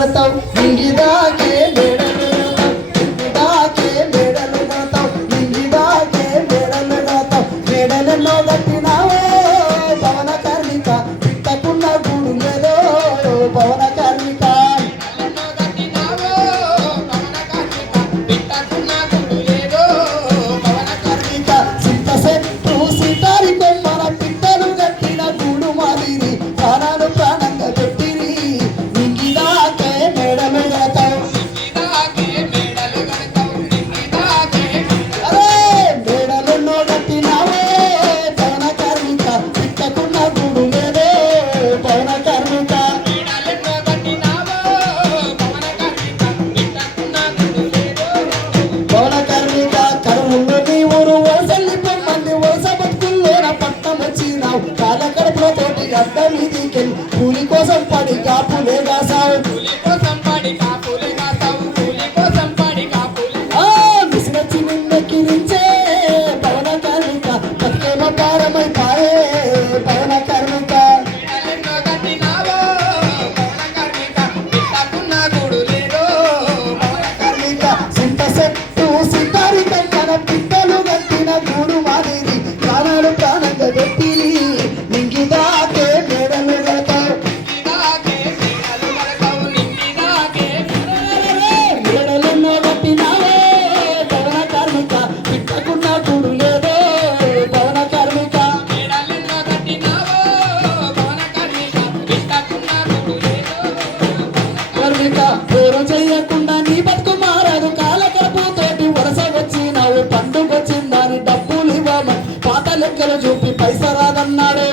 కడతావు ఇంగిదాకే మేడలు ఇంగిదాకే మేడలు కడతావు ఇంగిదాకే మేడలు కడతావు మేడలెన్నో కట్టినావే పవన కార్మిక పిట్టకున్న గూడు లేదో పవన కార్మిక కూలి కోసం పడి కాపులే కాసావు విసినచ్చి నిన్నెక్కిరించే పవన కార్మిక పతికేమ పారమై పాయే పవన కార్మిక సింత సెట్టు సితారి కట్టిన పిట్టలు కట్టిన గూడు మాదిరి ప్రాణాలు ప్రాణంగా పెట్టి నింగిదాకే మేడలు కడతావు మేడలెన్నో కట్టినావే పవన కార్మిక పిట్టకున్న గూడు లేదో పవన కార్మిక కార్మిక పేరు చెయ్యకుండా నీ బతుకు మారదు కాల కడుపుతోటి వరస వచ్చినావు పండుగొచ్చిందని డబ్బులు ఇవ్వమని పాత లెక్కలు చూపి పైస రాదన్నాడు